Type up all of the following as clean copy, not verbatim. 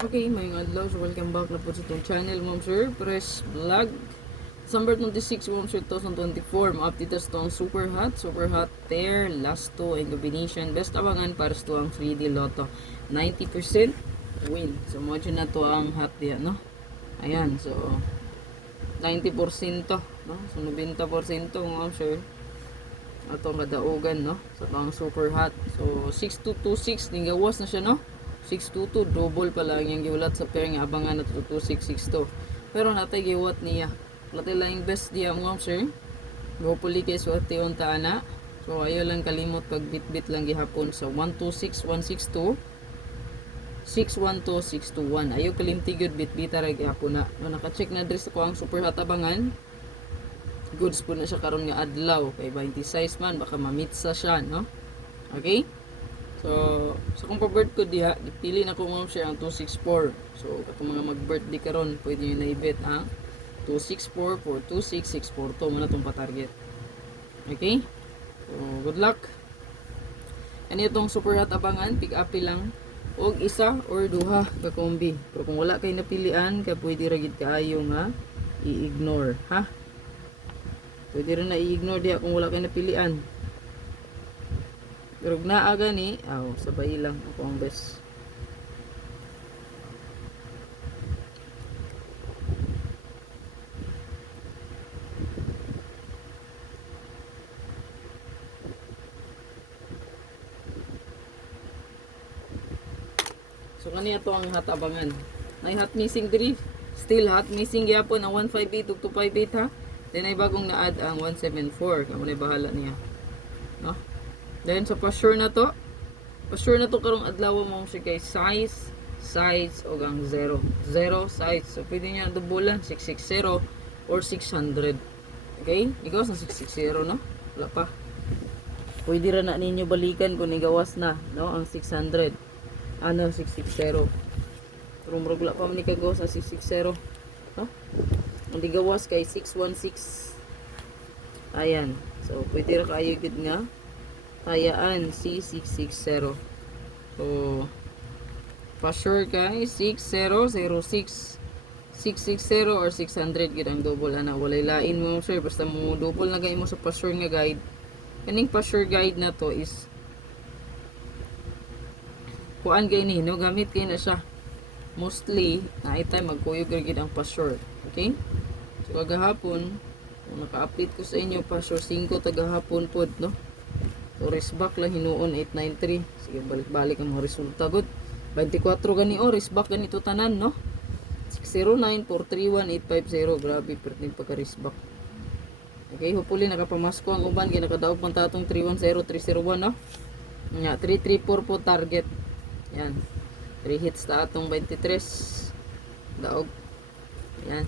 Okay, mayong adlaw. So, welcome back na po sa itong channel, Ma'am Sir. Press Vlog. December 26, Ma'am Sir, 2024. Ma-update sa itong super hot pair, last two, and combination. Best abangan para sa itong 3D Lotto. 90% win. So, mo na to ang hot diya, no? Ayan, so, 90%, no? So, 90%, Ma'am Sir. Atong kadaugan, no? Sa itong super hot. So, 6226, gawas na siya, no? 622 double pa lang yung giwlat sa pair nga abangan na 2662 pero natay giwat niya natay lang best diya mo sir hopefully kay swerte unta ana so ayo lang kalimot pag bit lang gihapon sa 126162 612621 ayo kalimti gyud bit ra gihapon na naka-check na dress ko ang super hot abangan goods po na siya karon nga adlaw kay 20 size man baka mamitsa siya no okay. So, sa kung pa-birth ko diha, pili na ko mo siya ang 264. So, katong mga mag-birthday karon, pwede niyo na-ibet ang 264, 426, 642 mo na itong pa-target. Okay? So, good luck. Ano itong super hot abangan, pick up lang og isa or duha ka kombi. Pero kung wala kay napilian, ka pwede ra gid kaayo nga i-ignore, ha? Pwede rin na i-ignore diha kung wala kay napilian. Pero naaga ni, sabay lang ako ang best. So kaniya to ang hatabangan. May hot missing diri. Still hot missing gyapon ang 158 ug 258 ha. Then ay bagong na-add ang 174. Kamo na bahala niya. No? Then sa pa-sure na to karong adlaw mo siya kay size o ang 0 size. So pwede niya dubulan 660 or 600. Okay? Igawas na 660 no? Wala pa. Pwede ra na ninyo balikan kung igawas na no ang 600. 660. Pero murag wala pa man ni kagawas sa 660. No? Ang igawas kay 616. Ayan. So pwede ra kayo gid nga tayaan C660. So, pa-sure kay 6006 660 or 600 gid ang double ana walay lain mo sir basta mo double na gay mo sa pa-sure nga guide. Kaning pa-sure guide na to is kuan gay ni no gamit kay na siya. Mostly na itay magkuyog gid ang pa-sure. Okay? So kagahapon naka-update ko sa inyo pa-sure 5 tagahapon pod no. So, resback lang hinuon 893. Sige, balik-balik ang mga resulta. Good. 24 gani o, resback ganito tanan, no? 609-431-850. Grabe, perting pagka-resback. Okay, hopefully nakapamasko ang uban. Ginakadaog pang tatong 310-301, no? Nga, 334 po target. Yan. 3 hits na atong 23. Daog. Yan.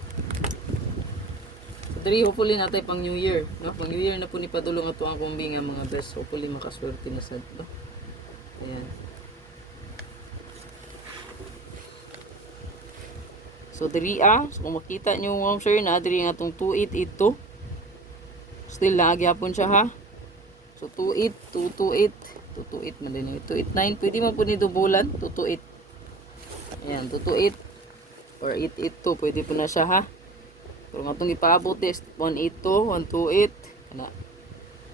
3 hopefully natay pang New Year, no? Pang New Year na po ni padulong ato ang kombi nga mga best. Hopefully makaswerte na sad, no? Ayan. So diri so kung makita nyo ma'am sir na diri nga atong 2882. Still nagyapon siya ha. So 28 228 man din 289 pwede man po ni dubulan 228. Ayan 228 or 882 pwede po na siya ha. Pero nga itong ipaabot is 182, 128, kana.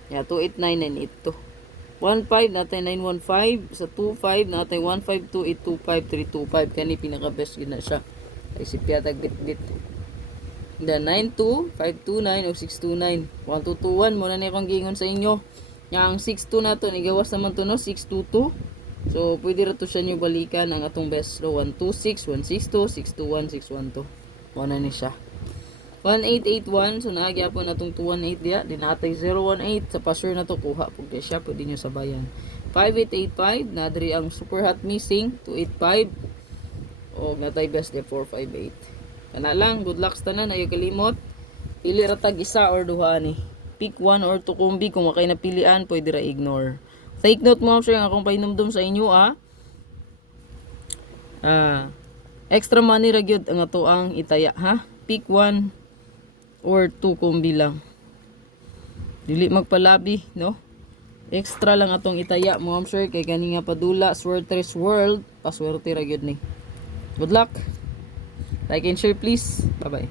Ya, 289, 982. 15 natin 915, sa 25 natin 152, 825, 325. Kani pinaka-best yun na siya. Ay si Piatag bit-bit. The 92, 529 o 629. 1221, muna na akong gingon sa inyo. Yang 62 na to, nigawas naman to no, 622. So, pwede rin to siya nyo balikan ang atong best. So, 126, 162, 621, 612. Muna ni siya. 1881 so nagyapon natong 218 diya dinatay 018 sa pa-sure na to kuha pug siya pwede nyo sabayan 5885 na diri ang super hot missing 285 o natay best de 458 kana lang good luck tanan ayo kalimot pili ra tag isa or duha ni pick 1 or 2 kombi kung makay napilian pwede ra ignore take note mo sir akong painumdum sa inyo extra money ra gyud ang ato ang itaya ha pick 1 or 2 kombi lang. Dili magpalabi, no? Extra lang atong itaya mo, sir, kay gani nga padula, Swertres World, paswerte ra gyud ni. Good luck. Like and share please. Bye-bye.